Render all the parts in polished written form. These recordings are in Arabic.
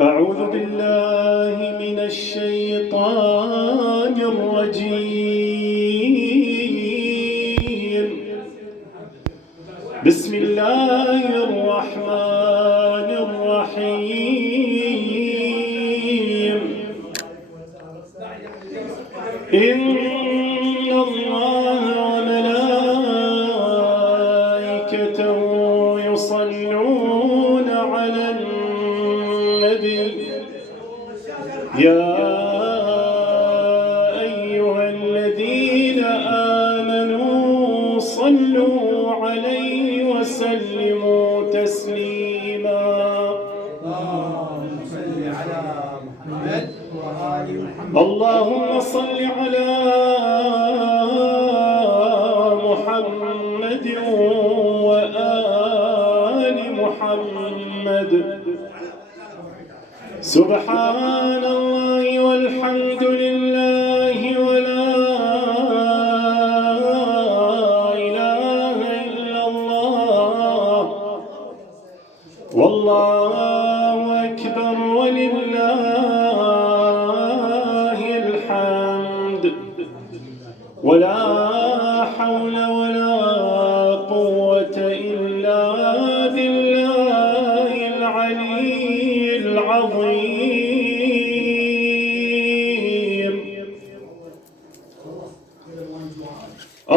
أعوذ بالله من الشيطان الرجيم. بسم الله الرحمن الرحيم. إن الله وملائكته يصلون على النبي يا أيها الذين آمنوا صلوا عليه وسلموا تسليما. اللهم صل على محمد وآل محمد. سبحان الله والحمد لله ولا إله إلا الله والله أكبر ولله الحمد ولا حول ولا قوة إلا بالله العلي العظيم.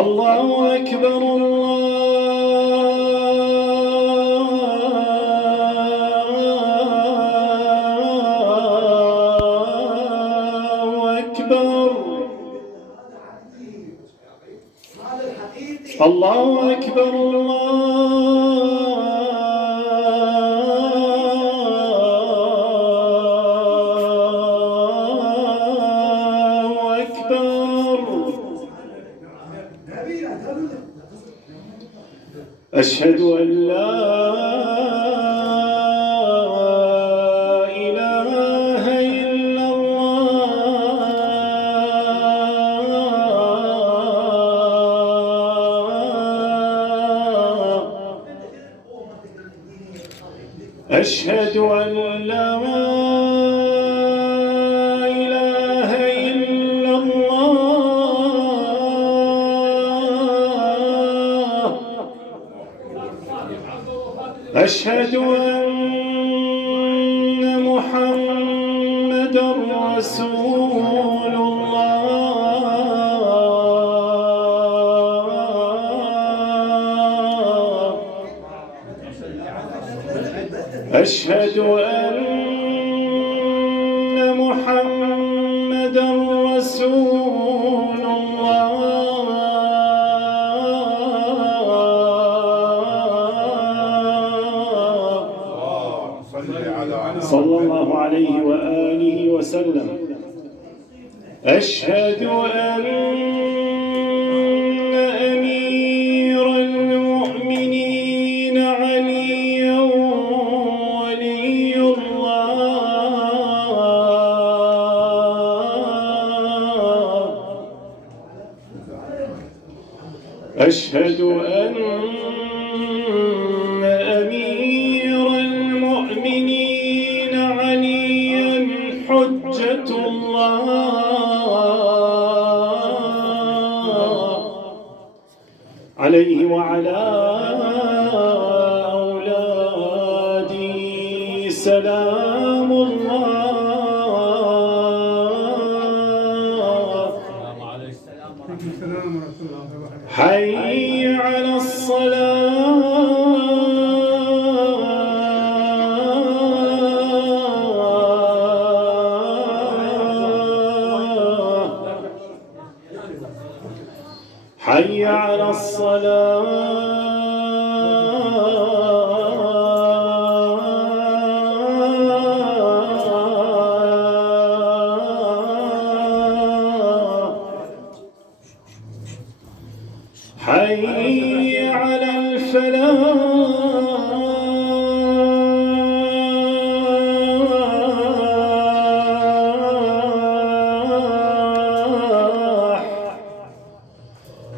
الله أكبر الله أكبر. الله أكبر الله أكبر. أشهد أن لا إله إلا الله. أشهد أن لا إله إلا الله. أشهد أن محمدًا رسول الله. أشهد أن محمدًا رسول الله. صلى الله عليه وآله وسلم. أشهد أن أمير المؤمنين عليا ولي الله. أشهد أن أمير المؤمنين عليا حجة الله عليه وعلى أولاده سلام الله. حي على الصلاة. حي على الصلاة. حي على الفلاح.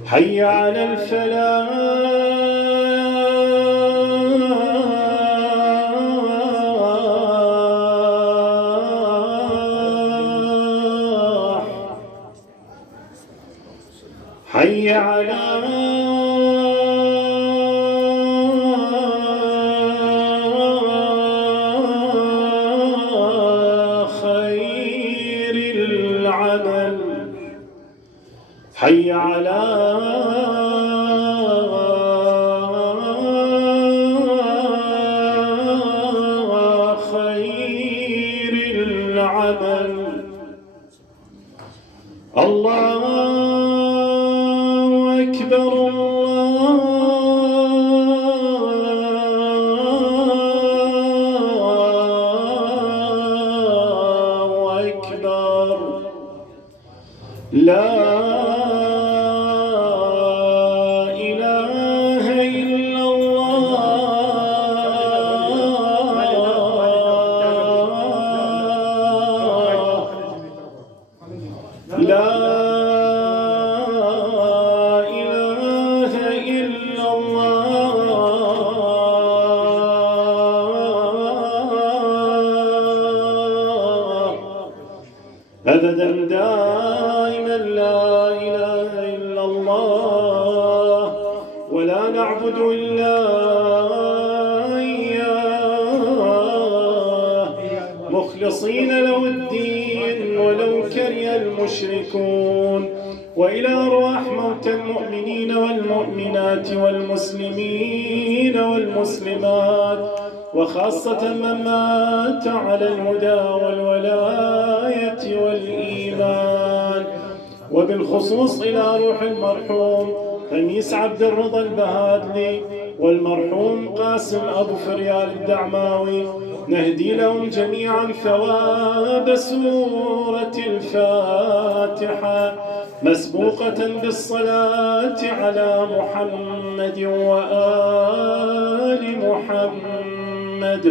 حي على الفلاح. حي على خير العمل، حي على خير العمل. الله أكبر، الله أكبر، لا إله إلا الله، لا أبدا دائما لا إله إلا الله، ولا نعبد إلا إياه مخلصين له الدين ولو كره المشركون. وإلى أرواح موتى المؤمنين والمؤمنات والمسلمين والمسلمات، وخاصة من مات على الهدى والولاية والإيمان، وبالخصوص إلى روح المرحوم خميس عبد الرضا البهادلي والمرحوم قاسم أبو فريال الدعماوي، نهدي لهم جميعا ثواب سورة الفاتحة مسبوقة بالصلاة على محمد وآل محمد.